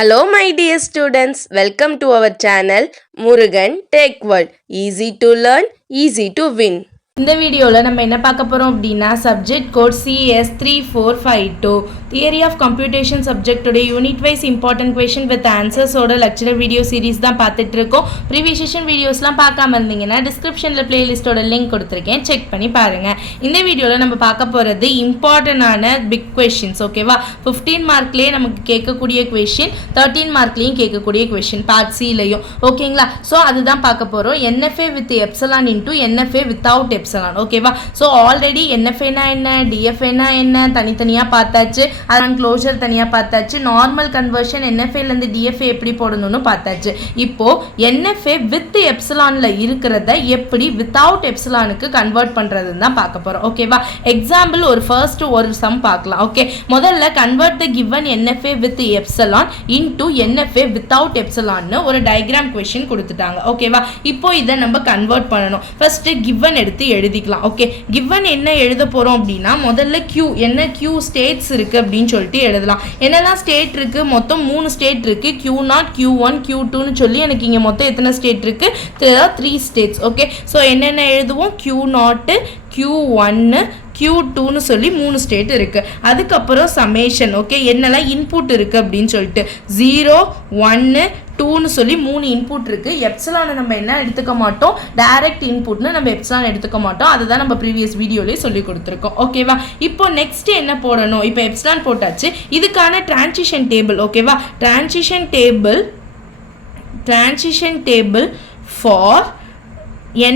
Hello my dear students, welcome to our channel Murugan Tech World. Easy to learn, easy to win. இந்த வீடியோவில் நம்ம என்ன பார்க்க போகிறோம் அப்படின்னா subject code CS 3452 theory of computation சப்ஜெக்டோட unit wise important question with ஆன்சர்ஸோட lecturer video series தான் பார்த்துட்டு இருக்கோம். ப்ரீவியஸ் செஷன் வீடியோஸ்லாம் பார்க்காம இருந்தீங்கன்னா டிஸ்கிரிப்ஷனில் பிளேலிஸ்ட்டோட லிங்க் கொடுத்துருக்கேன், செக் பண்ணி பாருங்கள். இந்த வீடியோவில் நம்ம பார்க்க போகிறது இம்பார்ட்டண்டான பிக் கொஷின்ஸ். ஓகேவா, 15 மார்க்லேயே நமக்கு கேட்கக்கூடிய கொஷின், 13 மார்க்லேயும் கேட்கக்கூடிய கொஷின் பார்ட் சிலையும். ஓகேங்களா, ஸோ அதுதான் பார்க்க போகிறோம். NFA with epsilon into NFA without epsilon. ஓகேவா, ஸோ ஆல்ரெடி NFAனா என்ன, DFAனா என்ன தனித்தனியாக பார்த்தாச்சு, அதான் க்ளோஷர் தனியாக பார்த்தாச்சு, நார்மல் கன்வர்ஷன் NFAலேருந்து DFA எப்படி போடணும்னு பார்த்தாச்சு. இப்போது NFA வித் எப்சலானில் இருக்கிறத எப்படி வித்தவுட் எப்சலானுக்கு கன்வெர்ட் பண்ணுறதுன்னு தான் பார்க்க போகிறோம். ஓகேவா, எக்ஸாம்பிள் ஒரு சம் பார்க்கலாம். ஓகே, முதல்ல convert the given NFA with epsilon into NFA without எப்சலான்னு ஒரு டயக்ராம் கொஷின் கொடுத்துட்டாங்க. ஓகேவா, இப்போ இதை நம்ம கன்வெர்ட் பண்ணணும். ஃபர்ஸ்ட் கிவன் எடுத்து எழுதிக்கலாம். ஓகே, கிவன் என்ன எழுத போறோம் அப்படின்னா முதல்ல Q ஸ்டேட்ஸ் இருக்கு அப்படின்னு சொல்லிட்டு எழுதலாம். என்னெல்லாம் ஸ்டேட் இருக்கு, மொத்தம் 3 ஸ்டேட் இருக்கு. Q0, Q1, Q2ன்னு சொல்லி எனக்கு இங்க மொத்தம் எத்தனை ஸ்டேட் இருக்கு, 3 ஸ்டேட்ஸ். ஓகே, ஸோ என்னென்ன எழுதுவோம், Q0, Q1, Q2ன்னு சொல்லி 3 ஸ்டேட் இருக்கு. அதுக்கப்புறம் சமேஷன். ஓகே, என்னெல்லாம் இன்புட் இருக்கு அப்படின்னு சொல்லிட்டு 0, 1, 2ன்னு சொல்லி 3 இன்புட் இருக்கு. எப்சலானை நம்ம என்ன எடுத்துக்க மாட்டோம், டைரக்ட் இன்புட்னு நம்ம எப்சலான் எடுத்துக்க மாட்டோம். அதுதான் நம்ம ப்ரீவியஸ் வீடியோலேயே சொல்லி கொடுத்துருக்கோம். ஓகேவா, இப்போ நெக்ஸ்ட் என்ன போடணும், இப்போ எப்சலான் போட்டாச்சு, இதுக்கான டிரான்சிஷன் டேபிள். ஓகேவா, transition table for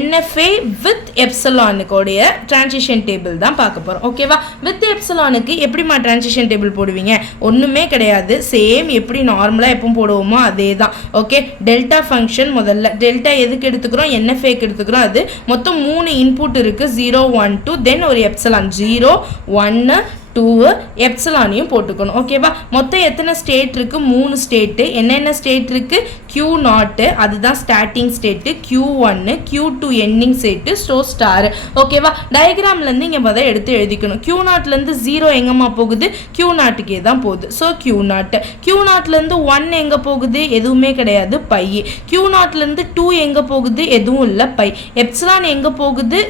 NFA with எப்சலானுடைய டிரான்சிஷன் டேபிள் தான் பார்க்க போகிறோம். ஓகேவா, வித் எப்சலானுக்கு எப்படிமா டிரான்சிஷன் டேபிள் போடுவீங்க, ஒன்றுமே கிடையாது, சேம் எப்படி நார்மலாக எப்பவும் போடுவோமோ அதே தான். ஓகே, டெல்டா ஃபங்க்ஷன், முதல்ல டெல்டா எதுக்கு எடுத்துக்கிறோம், NFAக்கு எடுத்துக்கிறோம். அது மொத்தம் 3 இன்புட் இருக்குது, 0, 1, 2, தென் ஒரு எப்சலான் 0, 1, 2 எப்சலானையும் போட்டுக்கணும். ஓகேவா, மொத்தம் எத்தனை ஸ்டேட் இருக்கு, 3 ஸ்டேட்டு. என்னென்ன ஸ்டேட் இருக்கு, Q0 அதுதான் starting state, Q1, Q2 ending state, so star. ஓகேவா, டயக்ராம்லேருந்து இங்கே முதல் எடுத்து எழுதிக்கணும். Q0லேருந்து 0 எங்கம்மா போகுது, Q0க்கே தான் போகுது, ஸோ Q0. Q0லேருந்து 1 எங்கே போகுது, எதுவுமே கிடையாது, பை. Q0லேருந்து 2 எங்கே போகுது, எதுவும் இல்லை, பை. எப்சலான் எங்கே போகுது,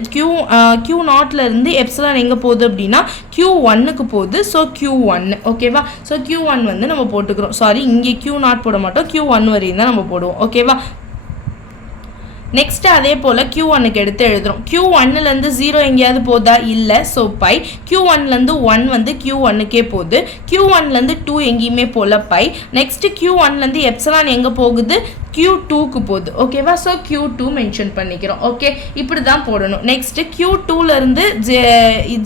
Q0லேருந்து எப்சலான் எங்கே போகுது அப்படின்னா Q1 போகுது, ஸோ Q1. ஓகேவா, ஸோ Q1 வந்து நம்ம போட்டுக்கிறோம். சாரி, இங்கே Q0 போட மாட்டோம், Q1 வரையும் தான் நம்ம போடுவோம். ஓகேவா, நெக்ஸ்ட் அதே போல் Q1க்கு எடுத்து எழுதுறோம். Q1லேருந்து 0 எங்கேயாவது போதா, இல்லை, ஸோ பை. Q1லேருந்து 1 வந்து Q1க்கே போகுது, Q1லேருந்து 2 எங்கேயுமே போல, பை. நெக்ஸ்ட் Q1லேருந்து எப்சலான் எங்கே போகுது, Q2க்கு போகுது. ஓகேவா, ஸோ Q2 மென்ஷன் பண்ணிக்கிறோம். ஓகே, இப்படி தான் போடணும். நெக்ஸ்ட் Q2லேருந்து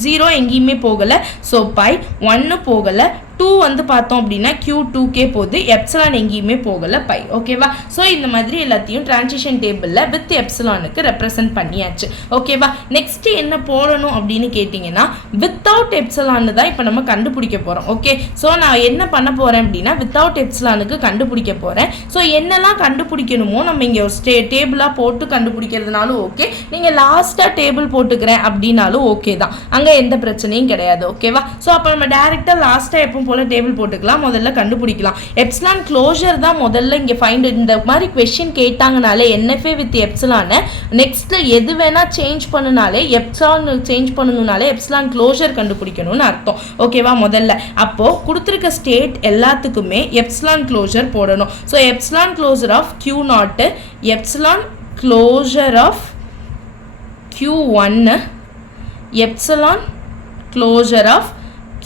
0 எங்கேயுமே போகலை, ஸோ பை. 1 போகலை, 2 வந்து பார்த்தோம் அப்படின்னா Q2க்கே போகுது, எப்சலான் எங்கேயுமே போகலை, பை. ஓகேவா, ஸோ இந்த மாதிரி எல்லாத்தையும் டிரான்சிஷன் டேபிளில் வித் எப்சலானுக்கு ரெப்ரசன்ட் பண்ணியாச்சு. ஓகேவா, நெக்ஸ்ட் என்ன போடணும் அப்படின்னு கேட்டிங்கன்னா வித்தவுட் எப்சலான்னு தான் இப்போ நம்ம கண்டுபிடிக்க போகிறோம். ஓகே, ஸோ நான் என்ன பண்ண போகிறேன் அப்படின்னா வித்தவுட் எப்சலானுக்கு கண்டுபிடிக்க போகிறேன். ஸோ என்னெல்லாம் கண்டுபிடிக்கணுமோ நம்ம இங்கே ஒரு டேபிளாக போட்டு கண்டுபிடிக்கிறதுனாலும் ஓகே, நீங்கள் லாஸ்ட்டாக டேபிள் போட்டுக்கிறேன் அப்படின்னாலும் ஓகே தான், அங்கே எந்த பிரச்சனையும் கிடையாது. ஓகேவா, ஸோ அப்போ நம்ம டேரெக்டாக லாஸ்ட்டாக எப்போ போல டேபிள் போட்டுக்கலாம், முதல்ல கண்டுபிடிக்கலாம். எப்சலான் க்ளோஷர் தான் முதல்ல இங்கே ஃபைண்ட். இந்த மாதிரி கொஸ்டின் கேட்டாங்கனாலே NFA வித் எப்சலானை நெக்ஸ்ட்ல எது வேணா சேஞ்ச் பண்ணுனாலே எப்சலான் சேஞ்ச் பண்ணணும்னாலே எப்சலான் க்ளோஷர் கண்டுபிடிக்கணும்னு அர்த்தம். ஓகேவா, முதல்ல அப்போ கொடுத்துருக்க ஸ்டேட் எல்லாத்துக்குமே எப்சலான் க்ளோஷர் போடணும். So epsilon closure of Q0, epsilon closure of Q1, epsilon closure of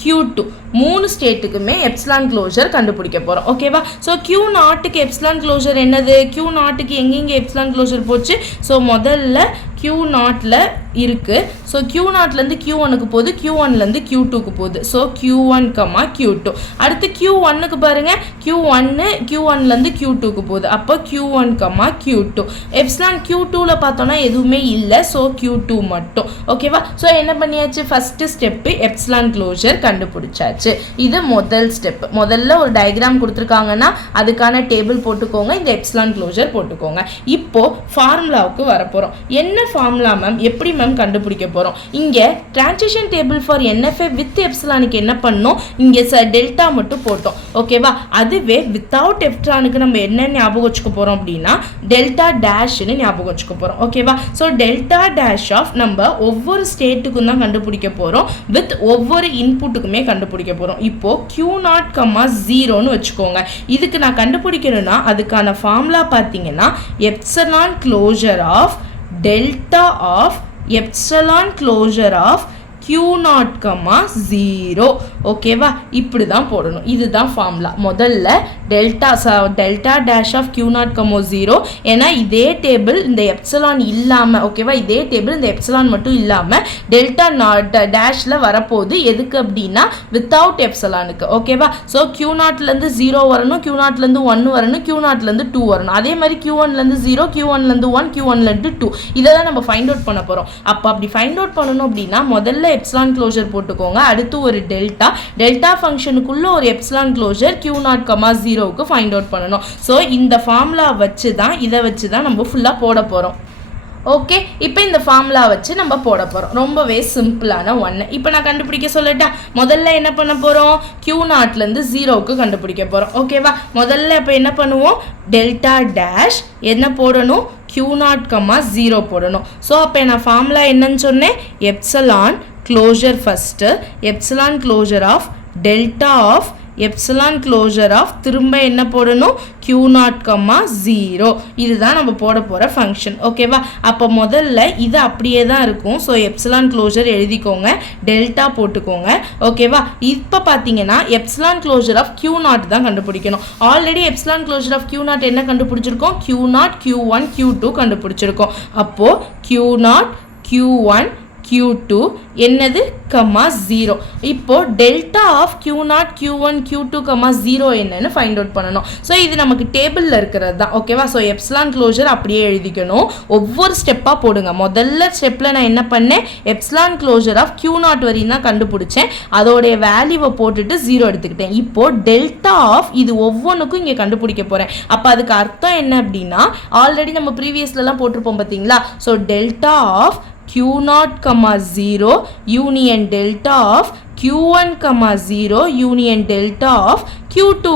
Q2, 3 ஸ்டேட்டுக்குமே எப்சலான் க்ளோஷர் கண்டுபிடிக்க போகிறோம். ஓகேவா, ஸோ Q0க்கு எப்சலான் க்ளோஷர் என்னது, Q0க்கு எங்கெங்கே எப்சலான் க்ளோஷர் போச்சு, ஸோ முதல்ல Q0ல இருக்குது, ஸோ Q0லேருந்து Q1க்கு போகுது, Q1லேருந்து Q2க்கு போகுது, ஸோ Q1, Q2. அடுத்து Q1க்கு பாருங்கள், Q1லேருந்து Q2க்கு போகுது, அப்போ Q1, Q2. எப்சலான் Q2ல பார்த்தோன்னா எதுவுமே இல்லை, ஸோ Q2 மட்டும். ஓகேவா, ஸோ என்ன பண்ணியாச்சு, ஃபஸ்ட்டு ஸ்டெப்பு எப்சலான் க்ளோஷர் கண்டுபிடிச்சாச்சு. இது முதல் ஸ்டெப். முதல்ல ஒரு டயக்ராம் கொடுத்துருக்காங்கன்னா அதுக்கான டேபிள் போட்டுக்கோங்க, இந்த எப்சலான் க்ளோஷர் போட்டுக்கோங்க. இப்போ ஃபார்முலாவுக்கு வரப்போகிறோம். என்ன ஃபார்முலா மேம், எப்படி மேம் கண்டுபிடிக்க போகிறோம். இங்கே transition table for NFA with எப்சிலானுக்கு என்ன பண்ணோம், இங்கே டெல்டா மட்டும் போட்டோம். ஓகேவா, அதுவே வித்தவுட் எப்சிலானுக்கு நம்ம என்ன ஞாபகம் வச்சுக்க போகிறோம் அப்படின்னா டெல்டா டேஷ்னு ஞாபகம் வச்சுக்க போகிறோம். ஓகேவா, ஸோ டெல்டா டேஷ் ஆஃப் நம்ம ஒவ்வொரு ஸ்டேட்டுக்கும் தான் கண்டுபிடிக்க போகிறோம், வித் ஒவ்வொரு இன்புட்டுக்குமே கண்டுபிடிக்க போகிறோம். இப்போ Q0, 0ன்னு வச்சுக்கோங்க. இதுக்கு நான் கண்டுபிடிக்கணும்னா அதுக்கான ஃபார்முலா பார்த்தீங்கன்னா epsilon closure of delta of epsilon closure of Q0, 0. ஓகேவா, இப்படி தான் போடணும். இதுதான் ஃபார்முலா. முதல்ல டெல்டா டேஷ் ஆஃப் Q0, 0. ஏன்னா இதே டேபிள் இந்த எப்சிலான் இல்லாமல், ஓகேவா, இதே டேபிள் இந்த எப்சிலான் மட்டும் இல்லாமல் டெல்டா டேஷில் வரப்போகுது. எதுக்கு அப்படின்னா வித்தவுட் எப்சிலானுக்கு. ஓகேவா, ஸோ Q0 0 வரணும், Q0 1 வரணும், Q0 2 வரணும். அதே மாதிரி Q1 0, Q1 1, Q1 2. இதை தான் நம்ம ஃபைண்ட் அவுட் பண்ண போகிறோம். அப்போ அப்படி ஃபைண்ட் அவுட் பண்ணணும் அப்படின்னா முதல்ல எப்சிலான் க்ளோஷர் போட்டுக்கோங்க. அடுத்து ஒரு டெல்டா ஃபங்க்ஷனுக்குள்ள ஒரு எப்சிலான் க்ளோஷர் Q0, 0க்கு ஃபைண்ட் அவுட் பண்ணணும். ஸோ இந்த ஃபார்முலா இதை வச்சு தான் நம்ம ஃபுல்லாக போட போகிறோம். ஓகே, இப்போ இந்த ஃபார்முலா வச்சு நம்ம போட போகிறோம். ரொம்பவே சிம்பிளான ஒன்று. இப்போ நான் கண்டுபிடிக்க சொல்லட்டா? முதல்ல என்ன பண்ண போகிறோம், Q0 0க்கு கண்டுபிடிக்க போகிறோம். ஓகேவா, முதல்ல இப்போ என்ன பண்ணுவோம், டெல்டா டேஷ் என்ன போடணும், Q0, 0 போடணும். ஸோ அப்போ நான் ஃபார்முலா என்னன்னு சொன்னேன், epsilon closure first, epsilon closure of delta of epsilon closure of திரும்ப என்ன போடணும், Q0, 0. இதுதான் நம்ம போட போகிற ஃபங்க்ஷன். ஓகேவா, அப்போ முதல்ல இது அப்படியே தான் இருக்கும். ஸோ எப்சிலான் க்ளோஷர் எழுதிக்கோங்க, டெல்டா போட்டுக்கோங்க. ஓகேவா, இப்போ பார்த்தீங்கன்னா எப்சிலான் க்ளோஷர் ஆஃப் Q0 தான் கண்டுபிடிக்கணும். Already epsilon closure of Q0 என்ன கண்டுபிடிச்சிருக்கோம், Q0, Q1, Q2 கண்டுபிடிச்சிருக்கோம். அப்போது Q0, Q1, Q2 என்னது, 0. இப்போ delta of Q0, Q1, Q2, 0 என்னன்னு ஃபைண்ட் அவுட் பண்ணணும். ஸோ இது நமக்கு டேபிளில் இருக்கிறது தான். ஓகேவா, ஸோ எப்சிலான் க்ளோஷர் அப்படியே எழுதிக்கணும். ஒவ்வொரு ஸ்டெப்பாக போடுங்க. முதல்ல ஸ்டெப்பில் நான் என்ன பண்ணேன், எப்சிலான் க்ளோஷர் ஆஃப் Q0 வரையும் தான் கண்டுபிடிச்சேன். அதோடைய வேல்யூவை போட்டுட்டு 0 எடுத்துக்கிட்டேன். இப்போ டெல்டா ஆஃப் இது ஒவ்வொன்றுக்கும் இங்கே கண்டுபிடிக்க போகிறேன். அப்போ அதுக்கு அர்த்தம் என்ன அப்படின்னா ஆல்ரெடி நம்ம ப்ரீவியஸ்லலாம் போட்டிருப்போம் பார்த்தீங்களா. So delta of Q0, 0 union delta of Q1, 0 union delta of Q2,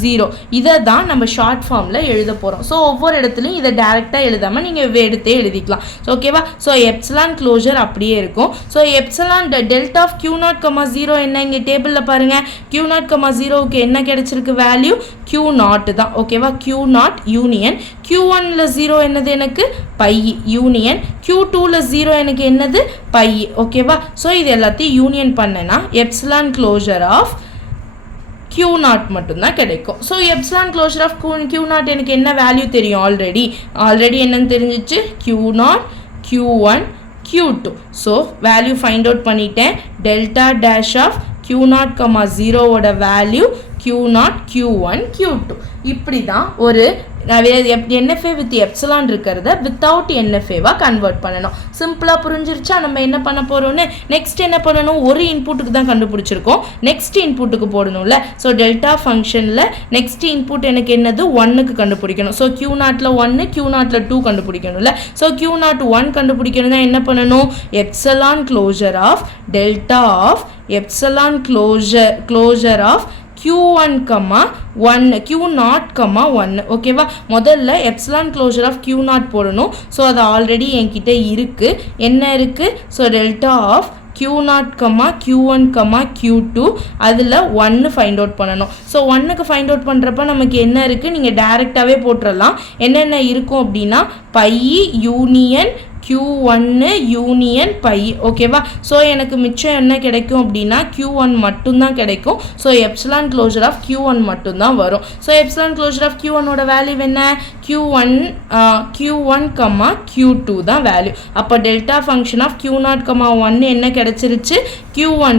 0. இதை தான் நம்ம ஷார்ட் ஃபார்மில் எழுத போகிறோம். ஸோ ஒவ்வொரு இடத்துலையும் இதை டேரெக்டாக எழுதாமல் நீங்கள் எடுத்தே எழுதிக்கலாம். ஸோ ஓகேவா, ஸோ எப்சிலான் க்ளோஷர் அப்படியே இருக்கும். So epsilon delta of Q0, 0 என்ன, இங்கே டேபிளில் பாருங்கள், Q0, 0க்கு என்ன கிடைச்சிருக்கு வேல்யூ, Q0 தான். ஓகேவா, Q0 யூனியன் Q1 0 என்னது எனக்கு பை யூனியன் Q2 0 எனக்கு என்னது பை. ஓகேவா, ஸோ இது எல்லாத்தையும் யூனியன் பண்ணனா எப்சிலான் க்ளோஷர் ஆஃப் Q0 மட்டும்தான் கிடைக்கும். So epsilon closure of Q0 எனக்கு என்ன வேல்யூ தெரியும், ஆல்ரெடி என்னன்னு தெரிஞ்சிச்சு, Q0, Q1, Q2. So value find out பண்ணிட்டேன். டெல்டா டேஷ் ஆஃப் Q0, 0ஓட வேல்யூ Q0, Q1, Q2. இப்படி தான் ஒரு NFA வித் எப்சிலான் இருக்கிறத வித்தவுட் NFAவாக கன்வெர்ட் பண்ணணும். சிம்பிளாக புரிஞ்சிருச்சா? நம்ம என்ன பண்ண போகிறோன்னு நெக்ஸ்ட் என்ன பண்ணணும், ஒரு இன்புட்டுக்கு தான் கண்டுபிடிச்சிருக்கோம், நெக்ஸ்ட் இன்புட்டுக்கு போடணும்ல. ஸோ டெல்டா ஃபங்க்ஷனில் நெக்ஸ்ட் இன்புட் எனக்கு என்னது, 1க்கு கண்டுபிடிக்கணும். So Q0 1, Q0 2 கண்டுபிடிக்கணும்ல. So Q0 1 கண்டுபிடிக்கணும்னா என்ன பண்ணணும், epsilon closure of delta of epsilon closure of Q1, 1 Q0, 1. ஓகேவா, முதல்ல எப்சிலான் க்ளோஷர் ஆஃப் Q0 போடணும். ஸோ அது ஆல்ரெடி என்கிட்ட இருக்குது. என்ன இருக்குது, so delta of Q0, Q1, Q2 அதில் 1 ஃபைண்ட் அவுட் பண்ணணும். ஸோ 1க்கு ஃபைண்ட் அவுட் பண்ணுறப்ப நமக்கு என்ன இருக்குது, நீங்கள் டேரெக்டாகவே போட்டுடலாம். என்னென்ன இருக்கும் அப்படின்னா phi union Q1 union phi. ஓகேவா, ஸோ எனக்கு மிச்சம் என்ன கிடைக்கும் அப்படின்னா Q1 மட்டும்தான் கிடைக்கும். So epsilon closure of Q1 மட்டும்தான் வரும். ஸோ எப்சிலான் க்ளோஷர் ஆஃப் Q1ஓட வேல்யூ என்ன, Q1, Q2 தான் வேல்யூ. அப்போ டெல்டா ஃபங்க்ஷன் ஆஃப் Q0, 1 என்ன கிடைச்சிருச்சு, Q1,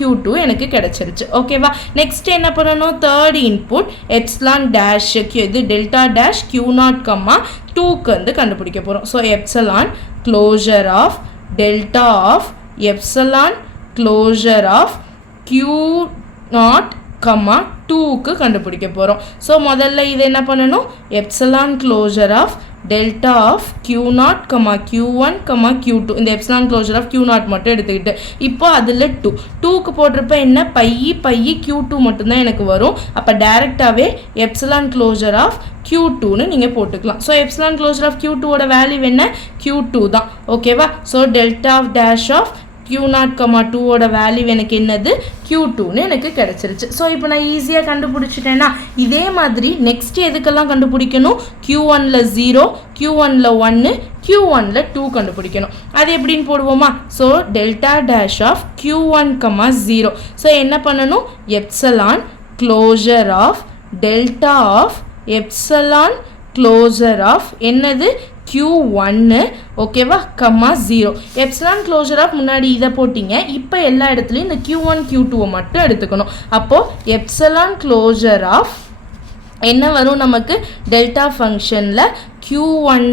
Q2 எனக்கு கிடைச்சிருச்சு. ஓகேவா, நெக்ஸ்ட் என்ன பண்ணணும், தேர்ட் இன்புட் எப்சிலான் டேஷ் இது டெல்டா டேஷ் Q0, 2க்கு வந்து கண்டுபிடிக்க போகிறோம். So epsilon closure of delta of epsilon closure of Q0, 2க்கு கண்டுபிடிக்க போகிறோம். ஸோ முதல்ல இது என்ன பண்ணணும், epsilon closure of delta of Q0, Q1, Q2 இந்த எப்சிலான் க்ளோஷர் ஆஃப் Q0 மட்டும் எடுத்துக்கிட்டு இப்போ அதில் 2க்கு போட்டிருப்ப என்ன பை Q2 மட்டும்தான் எனக்கு வரும். அப்போ டைரெக்டாகவே எப்சிலான் க்ளோஷர் ஆஃப் Q2ன்னு நீங்கள் போட்டுக்கலாம். ஸோ எப்சிலான் க்ளோஷர் ஆஃப் Q2ஓட வேல்யூ என்ன, Q2 தான். ஓகேவா? So delta of dash of Q0, 2ஓட வேல்யூ எனக்கு என்னது, Q2ன்னு எனக்கு கிடச்சிருச்சு. ஸோ இப்போ நான் ஈஸியாக கண்டுபிடிச்சிட்டேன்னா இதே மாதிரி நெக்ஸ்ட் எதுக்கெல்லாம் கண்டுபிடிக்கணும், Q1ல் 0, Q1ல் 1, Q1ல் 2 கண்டுபிடிக்கணும். அது எப்படின்னு போடுவோமா? So delta dash of Q1, 0. So என்ன பண்ணணும், epsilon closure of delta of epsilon closure of என்னது Q1 ஓகேவா 0. எப்சிலான் க்ளோஷர் ஆஃப் முன்னாடி இதை போட்டிங்க. இப்போ எல்லா இடத்துலையும் இந்த Q1 Q2 மட்டும் எடுத்துக்கணும். அப்போது எப்சிலான் க்ளோஷர் ஆஃப் என்ன வரும் நமக்கு, டெல்டா ஃபங்க்ஷனில் Q1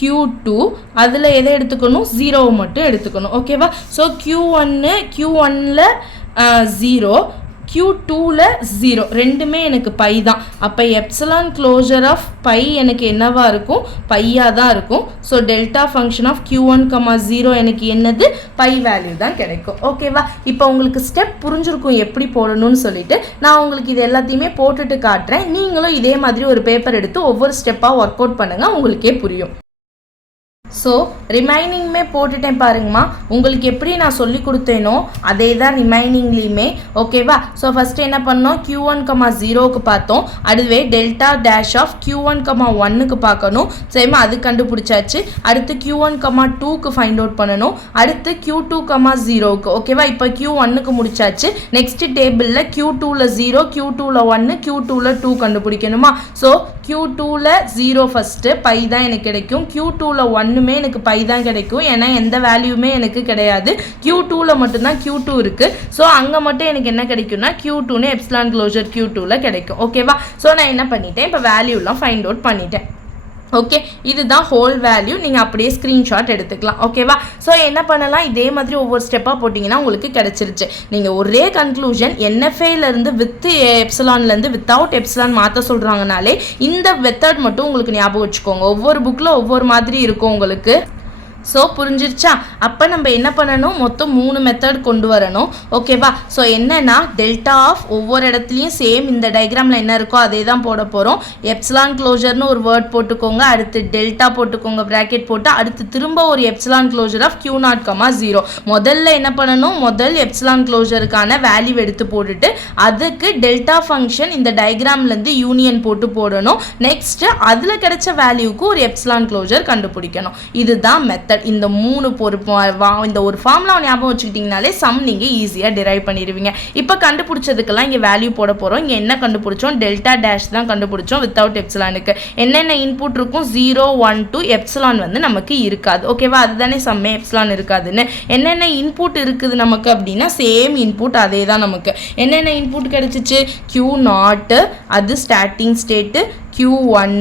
Q2 அதில் எதை எடுத்துக்கணும், 0 மட்டும் எடுத்துக்கணும். ஓகேவா? ஸோ Q1ல் 0, Q2ல் 0 ரெண்டுமே எனக்கு பை தான். அப்போ எப்சிலான் க்ளோஷர் ஆஃப் பை எனக்கு என்னவா இருக்கும், பையாக தான் இருக்கும். So delta function of Q1, 0 எனக்கு என்னது, பை வேல்யூ தான் கிடைக்கும். ஓகேவா? இப்போ உங்களுக்கு ஸ்டெப் புரிஞ்சிருக்கும் எப்படி போடணும்னு சொல்லிட்டு நான் உங்களுக்கு இது எல்லாத்தையுமே போட்டுட்டு காட்டுறேன். நீங்களும் இதே மாதிரி ஒரு பேப்பர் எடுத்து ஒவ்வொரு ஸ்டெப்பாக ஒர்க் அவுட் பண்ணுங்கள், உங்களுக்கே புரியும். ஸோ ரிமைனிங்குமே போட்டுட்டேன் பாருங்கம்மா. உங்களுக்கு எப்படி நான் சொல்லி கொடுத்தேனோ அதே தான் ரிமைனிங்லேயுமே. ஓகேவா? ஸோ ஃபஸ்ட்டு என்ன பண்ணோம், Q1, 0க்கு பார்த்தோம். அதுவே டெல்டா டேஷ் ஆஃப் Q1, 1க்கு பார்க்கணும். சரிம்மா, அது கண்டுபிடிச்சாச்சு. அடுத்து Q1, 2க்கு ஃபைண்ட் அவுட் பண்ணணும். அடுத்து Q2, 0க்கு. ஓகேவா? இப்போ Q1க்கு முடிச்சாச்சு. நெக்ஸ்ட் டேபிளில் Q2ல் 0, Q2ல் 1, Q2ல் 2 கண்டுபிடிக்கணுமா? ஸோ Q2ல் 0 ஃபஸ்ட்டு பை தான் எனக்கு கிடைக்கும். Q2ல் 1 எனக்கு பை தான் கிடைக்கும். ஏன்னா எந்த வேல்யூமே எனக்கு கிடையாது. Q2ல மட்டும்தான் Q2 இருக்கு. ஸோ அங்கே மட்டும் எனக்கு என்ன கிடைக்கும்னா Q2ன்னு எப்சிலான் க்ளோஷர் Q2ல கிடைக்கும். ஓகேவா? ஸோ நான் என்ன பண்ணிட்டேன், இப்போ வேல்யூலாம் ஃபைண்ட் அவுட் பண்ணிட்டேன். ஓகே, இதுதான் ஹோல் வேல்யூ. நீங்கள் அப்படியே ஸ்க்ரீன்ஷாட் எடுத்துக்கலாம். ஓகேவா? ஸோ என்ன பண்ணலாம், இதே மாதிரி ஒவ்வொரு ஸ்டெப்பாக போட்டிங்கன்னா உங்களுக்கு கிடச்சிருச்சு. நீங்கள் ஒரே கன்க்ளூஷன் NFAலேருந்து வித் எப்சிலான்லேருந்து வித்தவுட் எப்சிலான் மாற்ற சொல்கிறாங்கனாலே இந்த மெத்தட் மட்டும் உங்களுக்கு ஞாபகம் வச்சுக்கோங்க. ஒவ்வொரு புக்கில் ஒவ்வொரு மாதிரி இருக்கும் உங்களுக்கு. ஸோ புரிஞ்சிருச்சா? அப்போ நம்ம என்ன பண்ணணும், மொத்தம் 3 மெத்தட் கொண்டு வரணும். ஓகேவா? ஸோ என்னென்னா டெல்டா ஆஃப் ஒவ்வொரு இடத்துலையும் சேம் இந்த டயக்ராமில் என்ன இருக்கோ அதே தான் போட போகிறோம். எப்சிலான் க்ளோஷர்னு ஒரு வேர்ட் போட்டுக்கோங்க. அடுத்து டெல்டா போட்டுக்கோங்க ப்ராக்கெட் போட்டு. அடுத்து திரும்ப ஒரு எப்சிலான் க்ளோஷர் ஆஃப் Q0, 0. முதல்ல என்ன பண்ணணும், முதல் எப்சிலான் க்ளோஷருக்கான வேல்யூ எடுத்து போட்டுட்டு அதுக்கு டெல்டா ஃபங்க்ஷன் இந்த டயக்ராம்லேருந்து யூனியன் போட்டு போடணும். நெக்ஸ்ட்டு அதில் கிடைச்ச வேல்யூக்கு ஒரு எப்சிலான் க்ளோஷர் கண்டுபிடிக்கணும். இதுதான் மெத்தட். இந்த 3 இந்த ஒரு ஃபார்முலா ஞாபகம் வச்சுக்கிட்டிங்கனாலே சம் நீங்கள் ஈஸியாக டிரைவ் பண்ணிடுவீங்க. இப்போ கண்டுபிடிச்சதுக்கெல்லாம் இங்கே வேல்யூ போட போகிறோம். இங்கே என்ன கண்டுபிடிச்சோம், டெல்டா டேஷ் தான் கண்டுபிடிச்சோம் வித்தவுட் எப்சிலானுக்கு. என்னென்ன இன்புட் இருக்கும், 0, 1, 2 எப்சிலான் வந்து நமக்கு இருக்காது. ஓகேவா? அதுதானே சம்மே, எப்சிலான் இருக்காதுன்னு. என்னென்ன இன்புட் இருக்குது நமக்கு அப்படின்னா சேம் இன்புட் அதே தான் நமக்கு. என்னென்ன இன்புட் கிடச்சிச்சு, Q0 அது ஸ்டார்டிங் ஸ்டேட்டு, Q1,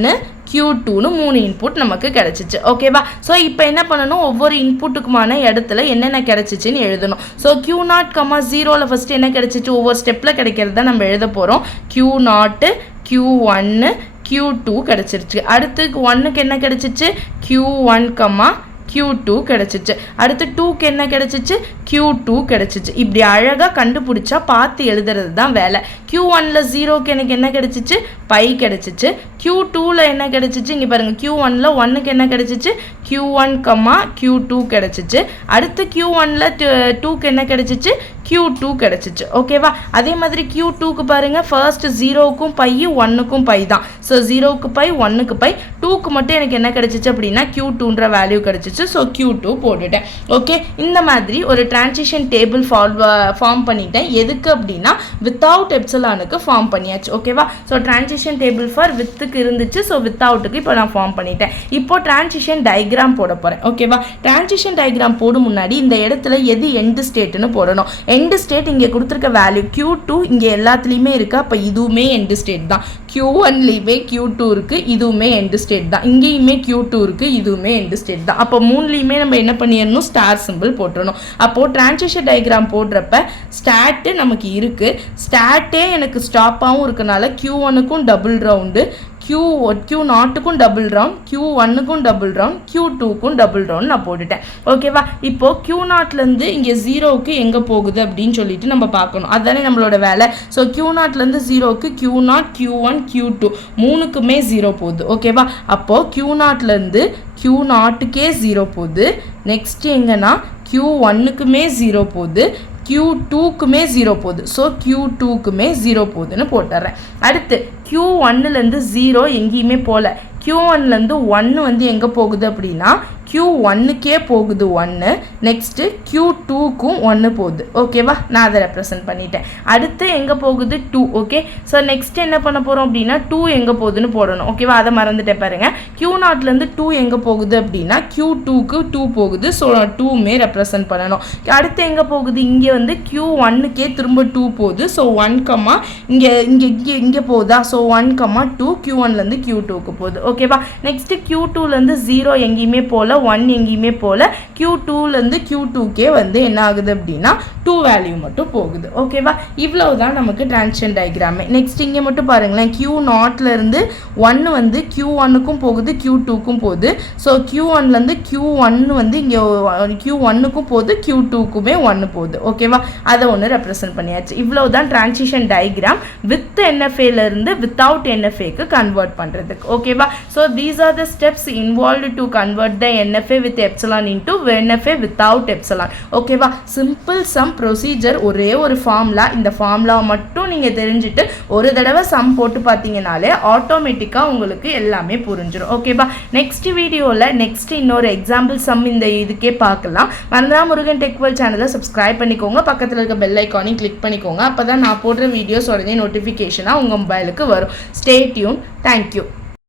Q2ன்னு 3 இன்புட் நமக்கு கிடச்சிச்சு. ஓகேவா? ஸோ இப்போ என்ன பண்ணணும், ஒவ்வொரு இன்புட்டுக்குமான இடத்துல என்னென்ன கிடச்சிச்சின்னு எழுதணும். ஸோ Q0, 0ல் ஃபஸ்ட்டு என்ன கிடச்சிச்சு, ஒவ்வொரு ஸ்டெப்பில் கிடைக்கிறத நம்ம எழுத போகிறோம். Q0, Q1, Q2 கிடச்சிருச்சு. அடுத்து 1க்கு என்ன கிடச்சிச்சு, Q1, Q2 கிடச்சிச்சு. அடுத்து 2க்கு என்ன கிடச்சிச்சு, Q2 கிடச்சிச்சு. இப்படி அழகாக கண்டுபிடிச்சா பார்த்து எழுதுறது தான் வேலை. Q1ல் 0க்கு எனக்கு என்ன கிடச்சிச்சு, பை கிடச்சிச்சு. Q2ல் என்ன கிடச்சிச்சு, இங்கே பாருங்கள், Q1ல் 1க்கு என்ன கிடச்சிச்சு, Q1, Q2 கிடச்சிச்சு. அடுத்து Q1ல் 2க்கு என்ன கிடச்சிச்சு, Q2 கிடச்சிச்சு. ஓகேவா? அதே மாதிரி Q2க்கு பாருங்கள், ஃபர்ஸ்ட் 0க்கும் பை 1க்கும் பை தான். ஸோ 0க்கு பை 1க்கு பை, 2க்கு மட்டும் எனக்கு என்ன கிடச்சிச்சு அப்படின்னா Q2ன்ற வேல்யூ கிடச்சிச்சு. ஸோ Q2 போட்டுட்டேன். ஓகே, இந்த மாதிரி ஒரு டிரான்சிஷன் டேபிள் ஃபார்ம் பண்ணிட்டேன். எதுக்கு அப்படின்னா வித்தவுட் எப்சிலானுக்கு ஃபார்ம் பண்ணியாச்சு. ஓகேவா? ஸோ டிரான்சிஷன் டேபிள் ஃபார் வித்துக்கு இருந்துச்சு. ஸோ வித்தவுட்டுக்கு இப்போ நான் ஃபார்ம் பண்ணிட்டேன். இப்போ டிரான்சிஷன் டயக்ராம் போட போகிறேன். ஓகேவா? டிரான்சிஷன் டயக்ராம் போடும் முன்னாடி இந்த இடத்துல எது எண்டு ஸ்டேட்டுன்னு போடணும். எண்டு ஸ்டேட் இங்கே கொடுத்துருக்க வேல்யூ Q2 இங்கே எல்லாத்துலேயுமே இருக்குது. அப்போ இதுவுமே எண்டு ஸ்டேட் தான். Q1லேயுமே Q2 இருக்குது, இதுவுமே எண்டு ஸ்டேட் தான். இங்கேயுமே Q2 இருக்குது, இதுவுமே எண்டு ஸ்டேட் தான். அப்போ மூணுலேயுமே நம்ம என்ன பண்ணிடணும், ஸ்டார் சிம்பிள் போட்டுடணும். அப்போது டிரான்சிஷன் டயக்ராம் போடுறப்ப ஸ்டாட்டு நமக்கு இருக்குது, ஸ்டாட்டே எனக்கு ஸ்டாப்பாகவும் இருக்கனால Q1க்கும் டபுள் ரவுண்டு, Q0க்கும் டபுள் ரவுண்ட், Q1க்கும் டபுள் ரவுண்ட், Q2க்கும் டபுள் ரவுண்ட் நான் போட்டுட்டேன். ஓகேவா? இப்போது Q0லேருந்து இங்கே 0க்கு எங்கே போகுது அப்படின்னு சொல்லிட்டு நம்ம பார்க்கணும். அதுதானே நம்மளோட வேலை. ஸோ Q0லேருந்து 0க்கு Q0, Q1, Q2 மூணுக்குமே 0 போகுது. ஓகேவா? அப்போது Q0லேருந்து Q0க்கே 0 போகுது. நெக்ஸ்ட் எங்கன்னா Q1க்குமே 0 போகுது, Q2க்குமே 0 போகுது. ஸோ Q2க்குமே 0 போகுதுன்னு போட்டுறேன். அடுத்து Q1லேருந்து 0 எங்கேயுமே போகல. Q1லேருந்து 1 வந்து எங்கே போகுது அப்படின்னா Q1க்கே போகுது 1. நெக்ஸ்ட்டு Q2க்கும் 1 போகுது. ஓகேவா? நான் அதை ரெப்ரசன்ட் பண்ணிட்டேன். அடுத்து எங்கே போகுது 2. ஓகே, ஸோ நெக்ஸ்ட் என்ன பண்ண போகிறோம் அப்படின்னா 2 எங்கே போகுதுன்னு போடணும். ஓகேவா? அதை மறந்துட்டேன் பாருங்கள். Q0லேருந்து 2 எங்கே போகுது அப்படின்னா Q2க்கு 2 போகுது. ஸோ 2மே ரெப்ரசன்ட் பண்ணணும். அடுத்து எங்கே போகுது, இங்கே வந்து Q1க்கே திரும்ப 2 போகுது. ஸோ 1, இங்கே இங்கே இங்கே இங்கே போகுதா? ஸோ 1, 2 Q1லேருந்து Q2க்கு போகுது. ஓகேவா? நெக்ஸ்ட்டு Q2லேருந்து 0 எங்கேயுமே போகல, 1 எங்கேயுமே போகல. Q2லேருந்து Q2க்கே வந்து என்ன ஆகுது அப்படின்னா 2 வேல்யூ மட்டும் போகுது. ஓகேவா? இவ்வளவு தான் நமக்கு டிரான்சிஷன் டயக்ராமே. நெக்ஸ்ட் இங்கே மட்டும் பாருங்களேன். Q0லேருந்து 1 வந்து Q1க்கும் போகுது, Q2க்கும் போகுது. ஸோ Q1லேருந்து Q1 வந்து இங்கே Q1க்கும் போகுது, Q2க்குமே 1 போகுது. ஓகேவா? அதை ஒன்று ரெப்ரசன்ட் பண்ணியாச்சு. இவ்வளவு தான் டிரான்சிஷன் டயக்ராம் வித் NFAலேருந்து வித்தவுட் NFAக்கு கன்வெர்ட் பண்ணுறதுக்கு. ஓகேவா? So these are the steps involved to convert the NFA with epsilon into NFA without epsilon. ஓகேவா? சிம்பிள் சம் ப்ரொசீஜர், ஒரே ஒரு ஃபார்முலா. இந்த ஃபார்முலா மட்டும் நீங்கள் தெரிஞ்சுட்டு ஒரு தடவை சம் போட்டு பார்த்தீங்கனாலே ஆட்டோமேட்டிக்காக உங்களுக்கு எல்லாமே புரிஞ்சிடும். ஓகேவா? நெக்ஸ்ட் வீடியோவில் நெக்ஸ்ட் இன்னொரு எக்ஸாம்பிள் சம் இந்த இதுக்கே பார்க்கலாம். மறந்துடா முருகன் டெக் வேர்ல்ட் சேனலை சப்ஸ்கிரைப் பண்ணிக்கோங்க, பக்கத்தில் இருக்க பெல் ஐக்கானையும் கிளிக் பண்ணிக்கோங்க. அப்போ தான் நான் போடுற வீடியோஸ் உடனே நோட்டிஃபிகேஷனாக உங்கள் மொபைலுக்கு வரும். Stay tune. தேங்க்யூ.